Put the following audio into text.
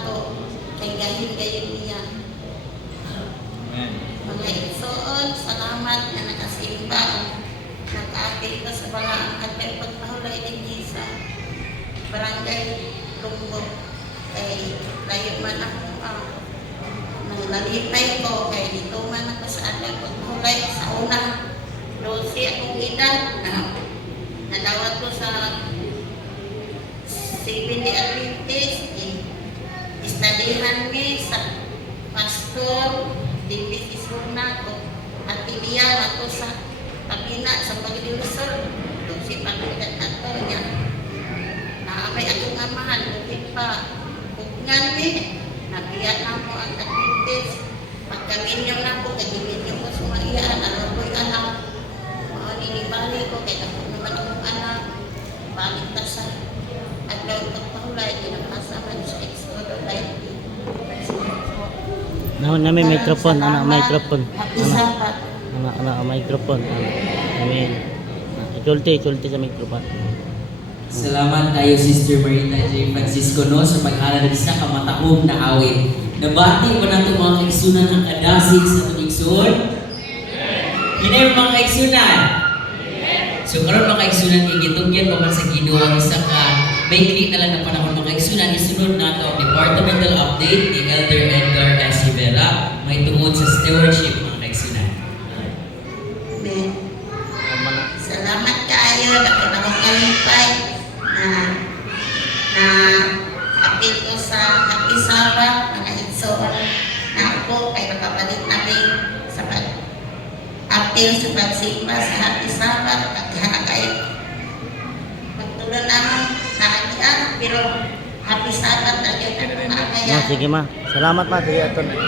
nato kay gahin niya. Amen. Mga igsoon, salamat na nakasimba. Nag-apil ka sa mga angkat pagpahulay din sa barangay Lungbok. Kay layo man ako nang nalipay ko kay dito man ako sa ating pagpahulay sa una. 12 akong edad na nadawat ko sa 7 di Adventist. Istadihan ni sa pastor David Isuna ko at iniyan ako sa pagina sa pagdilusor doon si pagkikat ato niya naamay akong amahan bukit pa bugngan ni nabiyat na mo ang Adventist pagkaminyo na ko kagiminyo ko sumayaan ano ko'y anak maninibali ko kaya ako naman akong anak balik ta sa aglaw pagpahulay kinakasaman sa Exodo life. Na may microphone, anak microphone. Isapat. Anak microphone. Amen. Isulti sa microphone. Salamat tayo Sister Marita J. Francisco no sa pag-aral sa kamatahong na awit. Nabati ko na ito mga kaigsunan ng kadasig sa itong igsoon. Hindi mga kaigsunan. So karon mga kaigsunan igitugyan pa man sa Ginoo isa ka may click na lang na panahon mga kaigsunan isunod na ito ang departmental update ni Elder Edgar S. Rivera may tungod sa stewardship mga kaigsunan. Amen. Salamat kayo na panahon kalipay na apil ko sa Happy Sabbath mga igsoon na ako kay nakabalik na rin sa apil sa pagsimba sa Happy Sabbath kagana kayo magtulong naman naagian pero Happy Sabbath na yun na kayo. Sige ma. Salamat ma. Sige aton.